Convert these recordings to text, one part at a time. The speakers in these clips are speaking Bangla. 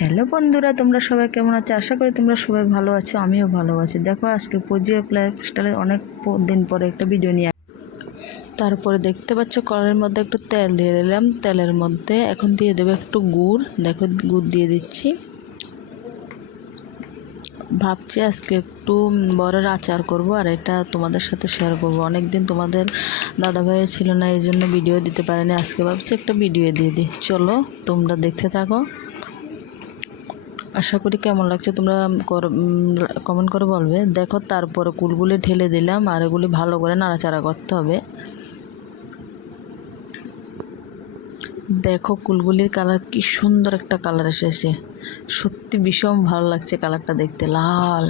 হ্যালো বন্ধুরা, তোমরা সবাই কেমন আছো? আশা করি তোমরা সবাই ভালো আছো, আমিও ভালো আছি। দেখো, আজকে পজিও লাইফস্টাইলে অনেক দিন পরে একটা ভিডিও নিয়ে তারপরে দেখতে পাচ্ছ, কড়াইয়ের মধ্যে একটু তেল দিয়ে দিলাম। তেলের মধ্যে এখন দিয়ে দেবো একটু গুড়। দেখো, গুড় দিয়ে দিচ্ছি। ভাবছি আজকে একটু বড়ের আচার করব, আর এটা তোমাদের সাথে শেয়ার করব। অনেক দিন তোমাদের দাদাভাই ছিল না, এই জন্য ভিডিও দিতে পারেনি। আজকে ভাবছি একটা ভিডিও দিয়ে দিই। চলো, তোমরা দেখতে থাকো। আশা করি কেমন লাগছে তোমরা কমেন্ট করে বলবে। দেখো, তারপরে কুলগুলি ঢেলে দিলাম আর এগুলি ভালো করে নাড়াচাড়া করতে হবে। দেখো, কুলগুলির কালার কি সুন্দর একটা কালার এসেছে। সত্যি ভীষণ ভালো লাগছে কালারটা দেখতে, লাল।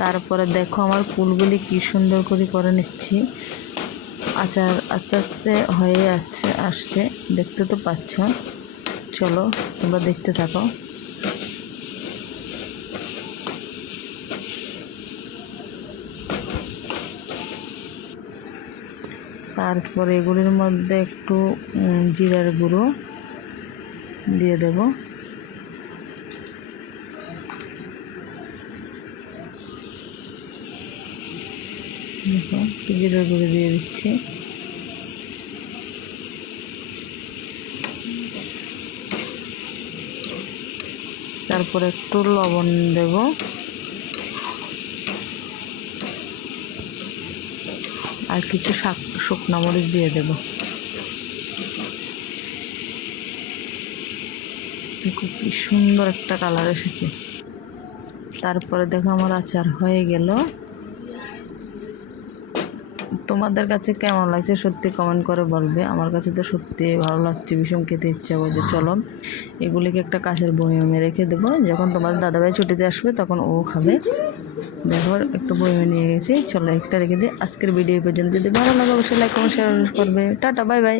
তারপরে দেখো আমার ফুলগুলি কি সুন্দর করে করে নিচ্ছি। আচার আস্তে আস্তে হয়ে আছে, আসছে। দেখতে তো পাচ্ছ। চলো, তোমরা দেখতে থাকো। তারপরে এগুলির মধ্যে একটু জিরার গুঁড়ো দিয়ে দেবো। দেখো জিরার গুঁড়ো দিয়ে দিচ্ছি। তারপর একটু লবণ দেব। আর কিছু শাক, শুকনো মরিচ দিয়ে দেব। কি সুন্দর একটা কালার এসেছে। তারপরে দেখো, আমার আচার হয়ে গেল। তোমাদের কাছে কেমন লাগছে সত্যি কমেন্ট করে বলবে। আমার কাছে তো সত্যি ভালো লাগছে, ভীষণ খেতে ইচ্ছা করছে। চলো, এগুলিকে একটা কাঁচের বয়মে রেখে দেবো। যখন তোমাদের দাদাভাই ছুটিতে আসবে, তখন ও খাবে। দেখো, একটু বয়মে নিয়ে গেছি। চলো, একটা রেখে দিই। আজকের ভিডিও পর্যন্ত। যদি ভালো লাগে, অবশ্যই লাইক কমেন্ট শেয়ার করবে। Tata bye bye